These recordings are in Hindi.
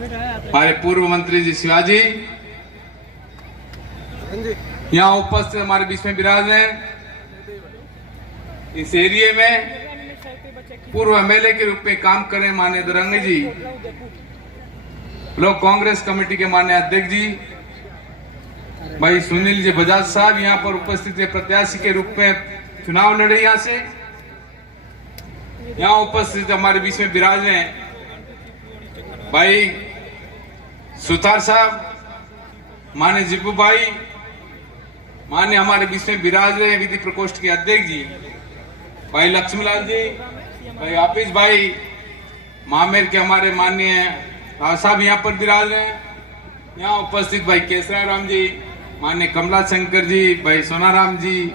हमारे पूर्व मंत्री जी शिवाजी यहाँ उपस्थित हमारे बीच में विराज हैं। इस एरिया में पूर्व एमएलए के रूप में काम करें माननीय दरंगे जी, ब्लॉक कांग्रेस कमेटी के माननीय अध्यक्ष जी भाई सुनील जी बजाज साहब यहाँ पर उपस्थित है, प्रत्याशी के रूप में चुनाव लड़े यहाँ से। यहाँ उपस्थित हमारे बीच में विराज हैं भाई सुतार साहब, माननीय जिब्बू भाई, माननीय हमारे बीच में विराज रहे विधि प्रकोष्ठ के अध्यक्ष जी भाई लक्ष्मीलाल जी, भाई आफिस भाई, मामेर के हमारे माननीय राव साहब यहाँ पर विराज रहे हैं। यहाँ उपस्थित भाई केसरा राम जी, माननीय कमला शंकर जी, भाई सोनाराम जी,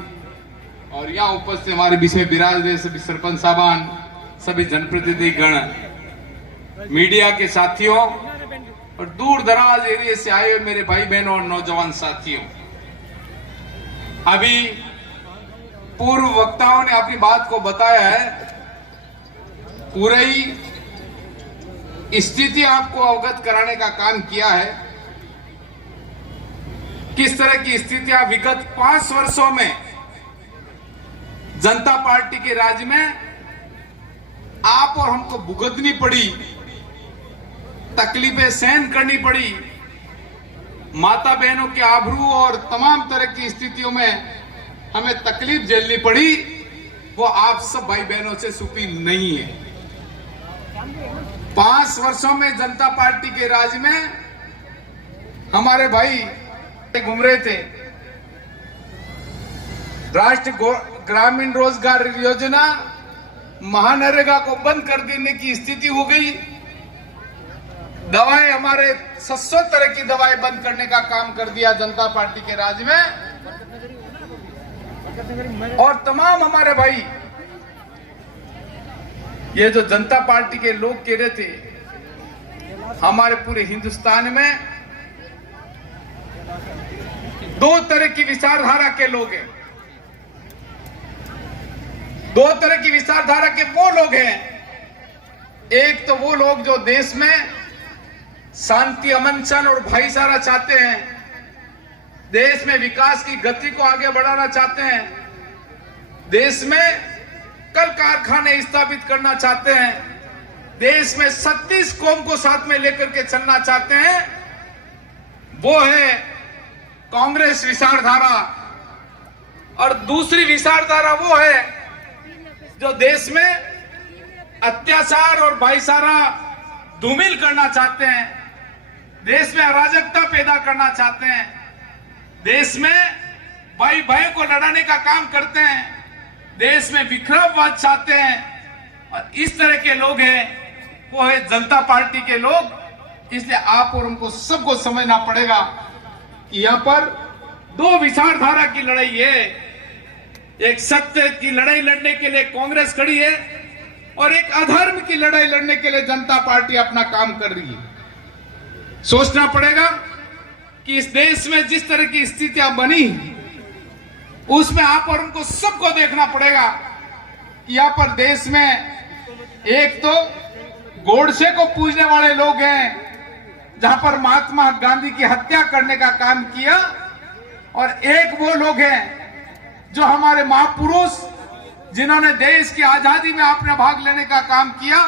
और यहाँ उपस्थित हमारे बीच में विराज रहे सभी सरपंच साहबान, सभी जनप्रतिनिधि गण, मीडिया के साथियों और दूर दराज एरिया से आए हुए मेरे भाई बहनों और नौजवान साथियों। अभी पूर्व वक्ताओं ने अपनी बात को बताया है, पूरी स्थिति आपको अवगत कराने का काम किया है। किस तरह की स्थितियां विगत 5 वर्षों में जनता पार्टी के राज में आप और हमको भुगतनी पड़ी, तकलीफें सहन करनी पड़ी, माता बहनों के आबरू और तमाम तरह की स्थितियों में हमें तकलीफ झेलनी पड़ी, वो आप सब भाई बहनों से छुपी नहीं है। 5 वर्षों में जनता पार्टी के राज में हमारे भाई घूम रहे थे। राष्ट्रीय ग्रामीण रोजगार योजना, महानरेगा को बंद कर देने की स्थिति हो गई। दवाएं, हमारे 600 तरह की दवाएं बंद करने का काम कर दिया जनता पार्टी के राज में। और तमाम हमारे भाई, ये जो जनता पार्टी के लोग कह रहे थे, हमारे पूरे हिंदुस्तान में 2 तरह की विचारधारा के लोग हैं। 2 तरह की विचारधारा के वो लोग हैं, एक तो वो लोग जो देश में शांति, अमन, चैन और भाईचारा चाहते हैं, देश में विकास की गति को आगे बढ़ाना चाहते हैं, देश में कल कारखाने स्थापित करना चाहते हैं, देश में 36 कौम को साथ में लेकर के चलना चाहते हैं। वो है कांग्रेस विचारधारा। और दूसरी विचारधारा वो है जो देश में अत्याचार और भाईचारा धूमिल करना चाहते हैं, देश में अराजकता पैदा करना चाहते हैं, देश में भाई भाई को लड़ाने का काम करते हैं, देश में विखराववाद चाहते हैं। और इस तरह के लोग हैं, वो है जनता पार्टी के लोग। इसलिए आप और उनको सबको समझना पड़ेगा कि यहाँ पर 2 विचारधारा की लड़ाई है। एक सत्य की लड़ाई लड़ने के लिए कांग्रेस खड़ी है और एक अधर्म की लड़ाई लड़ने के लिए जनता पार्टी अपना काम कर रही है। सोचना पड़ेगा कि इस देश में जिस तरह की स्थितियां बनी, उसमें आप और उनको सबको देखना पड़ेगा कि यहाँ पर देश में एक तो गोडसे को पूजने वाले लोग हैं, जहां पर महात्मा गांधी की हत्या करने का काम किया, और एक वो लोग हैं जो हमारे महापुरुष, जिन्होंने देश की आजादी में अपने भाग लेने का काम किया,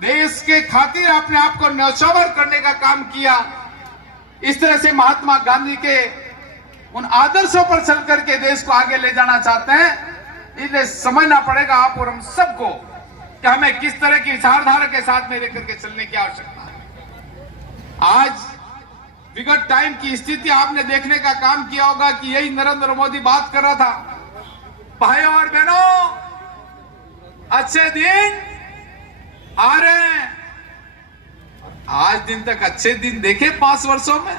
देश के खातिर अपने आप को न्यौछावर करने का काम किया। इस तरह से महात्मा गांधी के उन आदर्शों पर चल करके देश को आगे ले जाना चाहते हैं। इसलिए समझना पड़ेगा आप और हम सबको कि हमें किस तरह की विचारधारा के साथ में लेकर के चलने की आवश्यकता है। आज विगत टाइम की स्थिति आपने देखने का काम किया होगा कि यही नरेंद्र मोदी बात कर रहा था, भाइयों और बहनों, अच्छे दिन आ रहे हैं। आज दिन तक अच्छे दिन देखे 5 वर्षों में।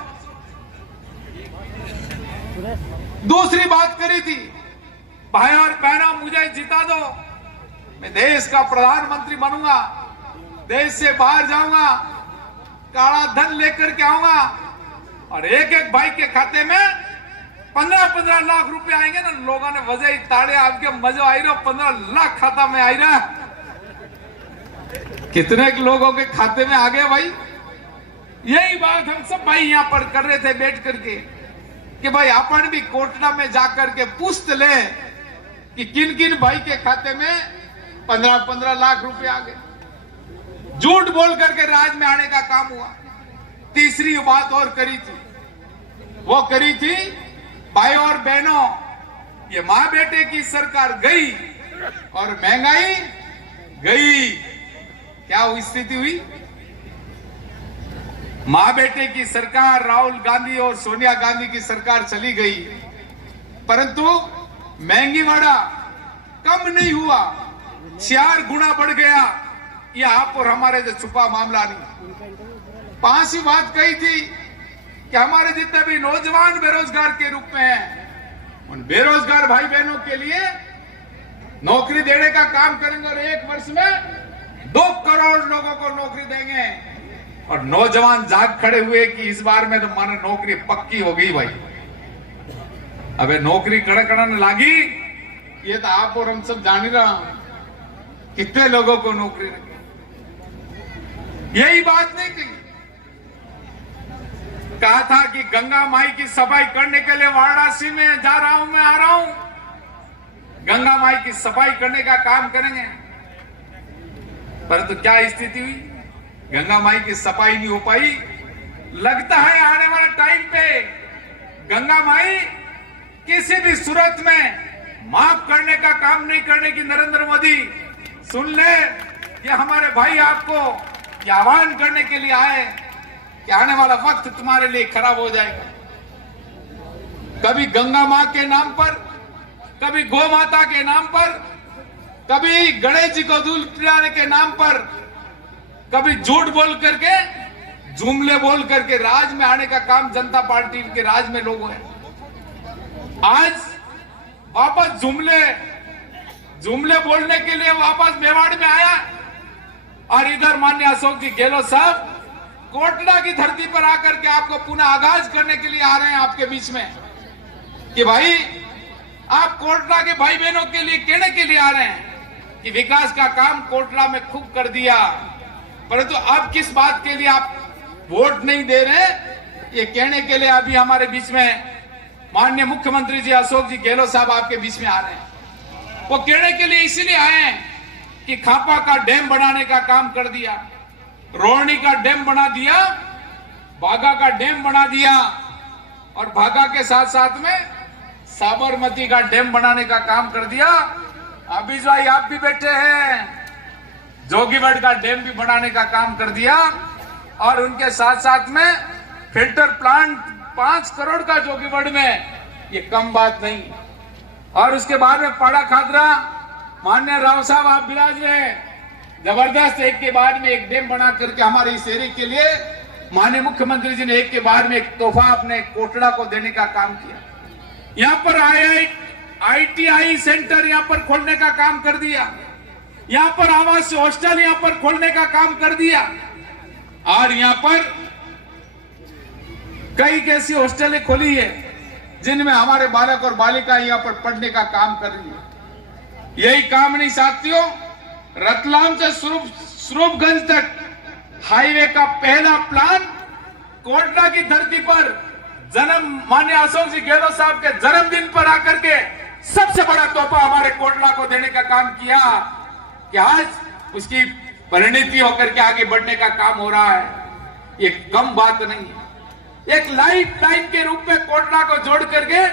दूसरी बात करी थी, भाई और बहनों मुझे जिता दो, मैं देश का प्रधानमंत्री बनूंगा, देश से बाहर जाऊंगा, काला धन लेकर के आऊंगा, और एक एक भाई के खाते में 15-15 लाख रुपए आएंगे ना। लोगों ने वजह ताड़े आपके मजा आई रहा, 15 लाख खाता में आई रहा। कितने लोगों के खाते में आ गए भाई? यही बात हम सब भाई यहाँ पर कर रहे थे बैठ करके कि भाई अपन भी कोटला में जाकर के पूछ ले कि किन किन भाई के खाते में 15-15 लाख रुपए आ गए। झूठ बोल करके राज में आने का काम हुआ। तीसरी बात और करी थी, वो करी थी भाई और बहनों, ये मां बेटे की सरकार गई और महंगाई गई। क्या हुई स्थिति हुई? मां बेटे की सरकार राहुल गांधी और सोनिया गांधी की सरकार चली गई, परंतु महंगी वाड़ा कम नहीं हुआ, 4 गुना बढ़ गया। ये आप और हमारे जो छुपा मामला नहीं। 5वीं बात कही थी कि हमारे जितने भी नौजवान बेरोजगार के रूप में हैं, उन बेरोजगार भाई बहनों के लिए नौकरी देने का काम करेंगे और 1 वर्ष में 2 करोड़ लोगों को नौकरी देंगे। और नौजवान जाग खड़े हुए कि इस बार में तो मानो नौकरी पक्की हो गई भाई। अबे नौकरी कड़कड़न लागी, ये तो आप और हम सब जान ही रहा हूं कितने लोगों को नौकरी लगी। यही बात नहीं कही, कहा था कि गंगा माई की सफाई करने के लिए वाराणसी में जा रहा हूं, मैं आ रहा हूं, गंगा माई की सफाई करने का काम करेंगे। परंतु क्या स्थिति हुई? गंगा माई की सफाई नहीं हो पाई। लगता है आने वाले टाइम पे गंगा माई किसी भी सूरत में माफ करने का काम नहीं करने की। नरेंद्र मोदी सुन ले, ये हमारे भाई आपको ये आह्वान करने के लिए आए कि आने वाला वक्त तुम्हारे लिए खराब हो जाएगा। कभी गंगा मां के नाम पर, कभी गौ माता के नाम पर, कभी गणेश जी को दूध पिलाने के नाम पर, कभी झूठ बोल करके, जुमले बोल करके राज में आने का काम जनता पार्टी के राज में लोगों है। आज वापस जुमले बोलने के लिए वापस मेवाड़ में आया और इधर माननीय अशोक जी गहलोत साहब कोटला की धरती पर आकर के आपको पुनः आगाज करने के लिए आ रहे हैं आपके बीच में कि भाई आप कोटला के भाई बहनों के लिए कहने के लिए आ रहे हैं कि विकास का काम कोटला में खूब कर दिया, परंतु अब किस बात के लिए आप वोट नहीं दे रहे, ये कहने के लिए अभी हमारे बीच में माननीय मुख्यमंत्री जी अशोक जी गहलोत साहब आपके बीच में आ रहे हैं। वो कहने के लिए इसीलिए आए हैं कि खापा का डैम बनाने का काम कर दिया, रोहिणी का डैम बना दिया, बाघा का डैम बना दिया और बाघा के साथ साथ में साबरमती का डैम बनाने का काम कर दिया। अभी जो आप भी बैठे हैं, जोगीगढ़ का डैम भी बनाने का काम कर दिया और उनके साथ साथ में फिल्टर प्लांट 5 करोड़ का जोगीगढ़ में, ये कम बात नहीं। और उसके बाद में पाड़ा खादरा, माननीय राव साहब आप बिराज रहे हैं, जबरदस्त एक के बाद में एक डैम बना करके हमारे इस एरिया के लिए माननीय मुख्यमंत्री जी ने एक के बाद में एक तोहफा अपने कोटड़ा को देने का काम किया। यहाँ पर ITI सेंटर यहाँ पर खोलने का काम कर दिया, यहाँ पर आवासीय हॉस्टल यहाँ पर खोलने का काम कर दिया और यहाँ पर कई ऐसी हॉस्टलें खोली है जिनमें हमारे बालक और बालिका यहाँ पर पढ़ने का काम कर रही है। यही काम नहीं साथियों, रतलाम से स्वरूपगंज तक हाईवे का पहला प्लान कोटला की धरती पर जन्म माननीय अशोक जी गहलोत साहब के जन्मदिन पर आकर के सबसे बड़ा तोहफा हमारे कोटला को देने का काम किया कि आज उसकी परिणति होकर के आगे बढ़ने का काम हो रहा है। ये कम बात नहीं है। एक लाइफ लाइन के रूप में कोटला को जोड़ करके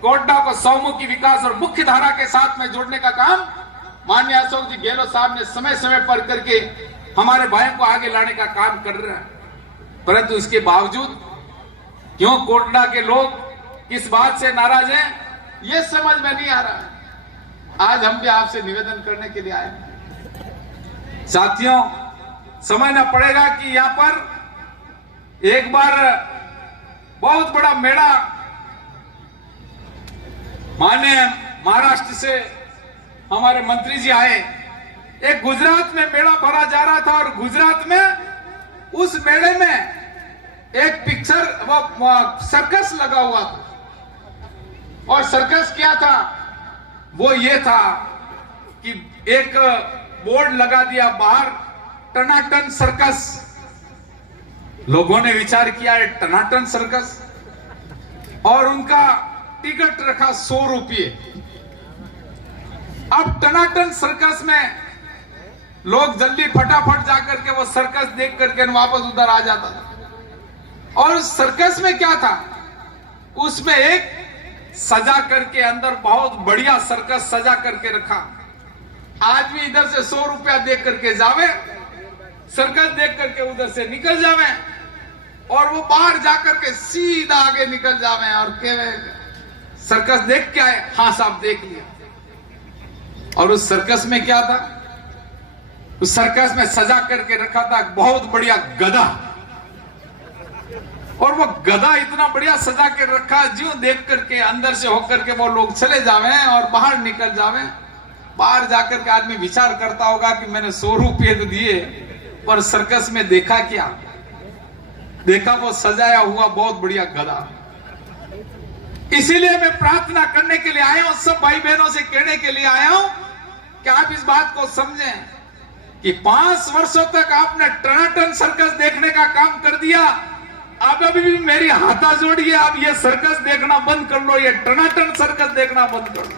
कोटला को सौमुखी विकास और मुख्य धारा के साथ में जोड़ने का काम माननीय अशोक जी गहलोत साहब ने समय समय पर करके हमारे भाइयों को आगे लाने का काम कर रहे हैं। परंतु इसके बावजूद क्यों कोटला के लोग किस बात से नाराज हैं, ये समझ में नहीं आ रहा है। आज हम भी आपसे निवेदन करने के लिए आए हैं। साथियों, समझना पड़ेगा कि यहाँ पर एक बार बहुत बड़ा मेला माननीय महाराष्ट्र से हमारे मंत्री जी आए। एक गुजरात में मेला भरा जा रहा था और गुजरात में उस मेले में एक पिक्चर सर्कस लगा हुआ था और सर्कस क्या था, वो ये था कि एक बोर्ड लगा दिया बाहर, टनाटन सर्कस। लोगों ने विचार किया है टनाटन सर्कस, और उनका टिकट रखा 100 रुपये। अब टनाटन सर्कस में लोग जल्दी फटाफट जाकर के वो सर्कस देख करके वापस उधर आ जाता था। और उस सर्कस में क्या था, उसमें एक सजा करके अंदर बहुत बढ़िया सर्कस सजा करके रखा। आदमी इधर से 100 रुपया देख करके जावे, सर्कस देख करके उधर से निकल जावे, और वो बाहर जाकर के सीधा आगे निकल जावे और कहे सर्कस देख के आए, हाँ साहब देख लिया। और उस सर्कस में क्या था, उस सर्कस में सजा करके रखा था बहुत बढ़िया गधा, और वो गधा इतना बढ़िया सजा के रखा, जो देख करके अंदर से होकर के वो लोग चले जावे और बाहर निकल जावे। बाहर जाकर के आदमी विचार करता होगा कि मैंने 100 रुपये तो दिए, पर सर्कस में देखा क्या, देखा वो सजाया हुआ बहुत बढ़िया गधा। इसीलिए मैं प्रार्थना करने के लिए आया हूं, सब भाई बहनों से कहने के लिए आया हूं कि आप इस बात को समझें कि 5 वर्षों तक आपने टनाटन सर्कस देखने का काम कर दिया। अब अभी भी मेरी हाथा जोड़िए, आप ये सर्कस देखना बंद कर लो, ये टनाटन सर्कस देखना बंद कर लो।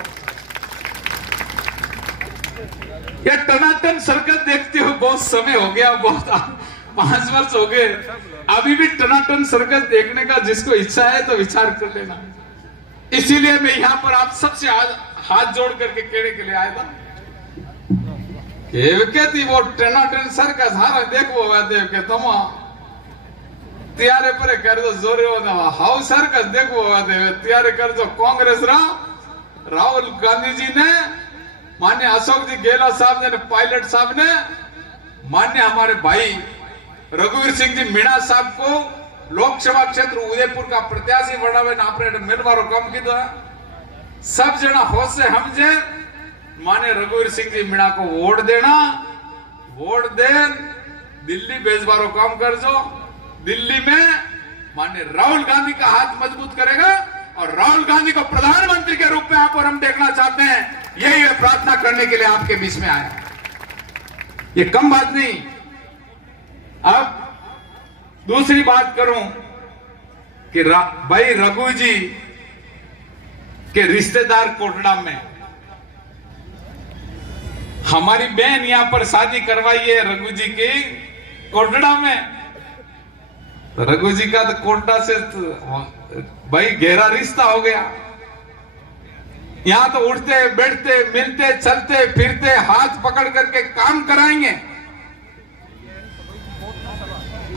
ये टनाटन सर्कस देखते हो बहुत समय हो गया, बहुत 5 वर्ष हो गए, अभी भी टनाटन सर्कस देखने का जिसको इच्छा है तो विचार कर लेना। इसीलिए मैं यहाँ पर आप सबसे हाथ जोड़ करके कहने के लिए आया था, कहती वो टनाटन सर्कस हारा देखो देव के तुम त्यारे पर कर दो जोरे हाउ सर्कस देखो त्यारे कर दो। कांग्रेस राहुल गांधी जी ने, मान्य अशोक जी गहलोत साहब ने, पायलट साहब ने, मान्य हमारे भाई रघुवीर सिंह जी मीणा साहब को लोकसभा क्षेत्र उदयपुर का प्रत्याशी बनावे आपने मिलवारो कम की दो। सब जना होश से समझे, माने रघुवीर सिंह जी मीणा को वोट देना, वोट दे दिल्ली भेजवारो काम कर जो। दिल्ली में माने राहुल गांधी का हाथ मजबूत करेगा और राहुल गांधी को प्रधानमंत्री के रूप में आप और हम देखना चाहते हैं। यही प्रार्थना करने के लिए आपके बीच में आया, ये कम बात नहीं। अब दूसरी बात करूं कि भाई रघु जी के रिश्तेदार कोटड़ा में हमारी बहन यहां पर शादी करवाई है रघु जी की कोटड़ा में। रघु जी का तो कोटड़ा से भाई गहरा रिश्ता हो गया। यहां तो उठते बैठते मिलते चलते फिरते हाथ पकड़ करके काम कराएंगे,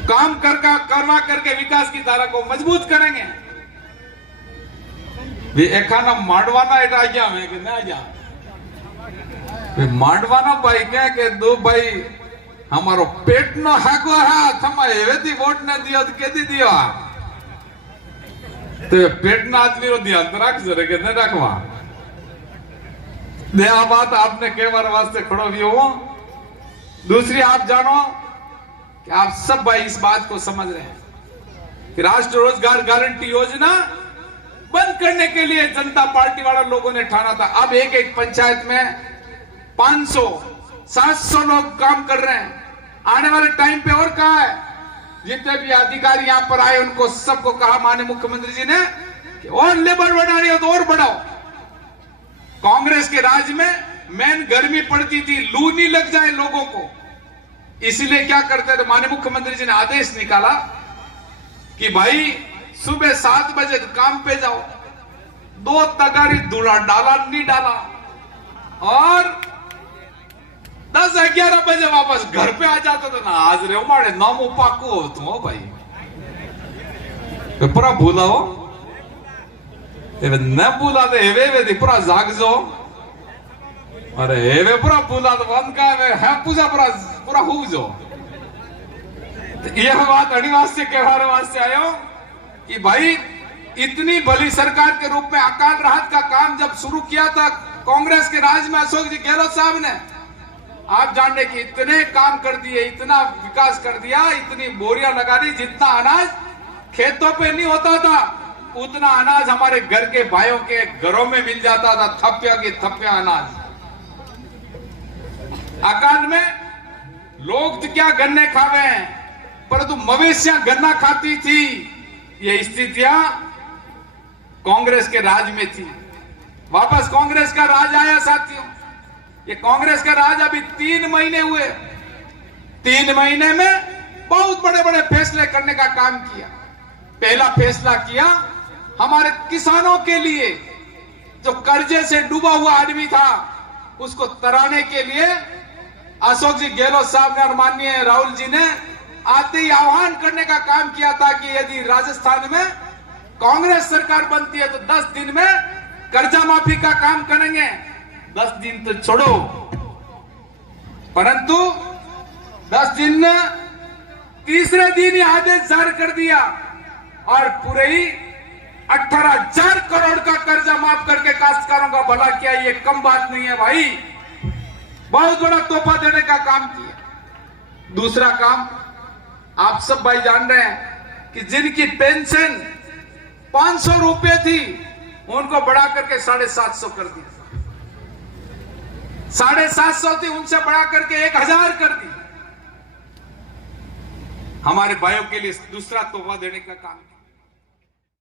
काम करवा करके विकास की धारा को मजबूत करेंगे। एखाना मांडवाना एटा गया मैं कि ना जा मांडवाना भाई क्या के दो भाई हमारो पेट नो हागो है थमा एवेदी वोट न दियो तो केदी दियो तो पेट ना आदमी रो ध्यान तो रख जरे के न रखवा दे। आ बात आपने केवार वास्ते खड़ो भी हो। दूसरी आप जानो कि आप सब भाई इस बात को समझ रहे हैं कि राष्ट्रीय रोजगार गारंटी योजना बंद करने के लिए जनता पार्टी वाला लोगों ने ठाना था। अब एक एक पंचायत में 500-700 लोग काम कर रहे हैं। आने वाले टाइम पे और कहा है, जितने भी अधिकारी यहां पर आए उनको सबको कहा माननीय मुख्यमंत्री जी ने कि और लेबर बढ़ानी हो तो और बढ़ाओ। कांग्रेस के राज में मेन गर्मी पड़ती थी, लू नहीं लग जाए लोगों को, इसीलिए क्या करते थे, माननीय मुख्यमंत्री जी ने आदेश निकाला कि भाई सुबह 7 बजे काम पे जाओ, 2 तगारी धूला डाला नहीं डाला और 10-11 बजे वापस घर पे आ जाता था ना। आज रे मारे नाम पाको हो तुम भाई पूरा भूला हो न भूला तो हेवे पूरा जागजो। अरे हेवे पूरा भूला तो बंद का है पूजा पूरा हो जो। यह बात अनिवासी के वास्ते आयो कि भाई इतनी भली सरकार के रूप में अकाल राहत का काम जब शुरू किया था कांग्रेस के राज में अशोक जी गहलोत साहब ने, आप जानने की इतने काम कर दिए, इतना विकास कर दिया, इतनी बोरियां लगा दी, जितना अनाज खेतों पे नहीं होता था उतना अनाज हमारे घर के भाइयों के घरों में मिल जाता था। थप्पिया की थप्पिया अनाज। अकाल में लोग तो क्या गन्ने खावे हैं, परंतु मवेशियां गन्ना खाती थी, ये स्थितियां कांग्रेस के राज में थी। वापस कांग्रेस का राज आया साथियों। ये कांग्रेस का राज अभी 3 महीने हुए। 3 महीने में बहुत बड़े बड़े फैसले करने का काम किया। पहला फैसला किया हमारे किसानों के लिए, जो कर्जे से डूबा हुआ आदमी था उसको तराने के लिए अशोक जी गहलोत साहब ने और माननीय राहुल जी ने आते ही आह्वान करने का काम किया था कि यदि राजस्थान में कांग्रेस सरकार बनती है तो 10 दिन में कर्जा माफी का काम करेंगे। 10 दिन तो छोड़ो, परंतु 10 दिन ने तीसरे दिन ही आदेश जारी कर दिया और पूरे ही 18,000 करोड़ का कर्जा माफ करके काश्तकारों का भला किया। ये कम बात नहीं है भाई, बहुत बड़ा तोहफा देने का काम किया। दूसरा काम आप सब भाई जान रहे हैं कि जिनकी पेंशन 500 रुपए थी उनको बढ़ा करके 750 कर दी। 750 थी उनसे बढ़ा करके 1000 कर दी। हमारे भाइयों के लिए दूसरा तोहफा देने का काम किया।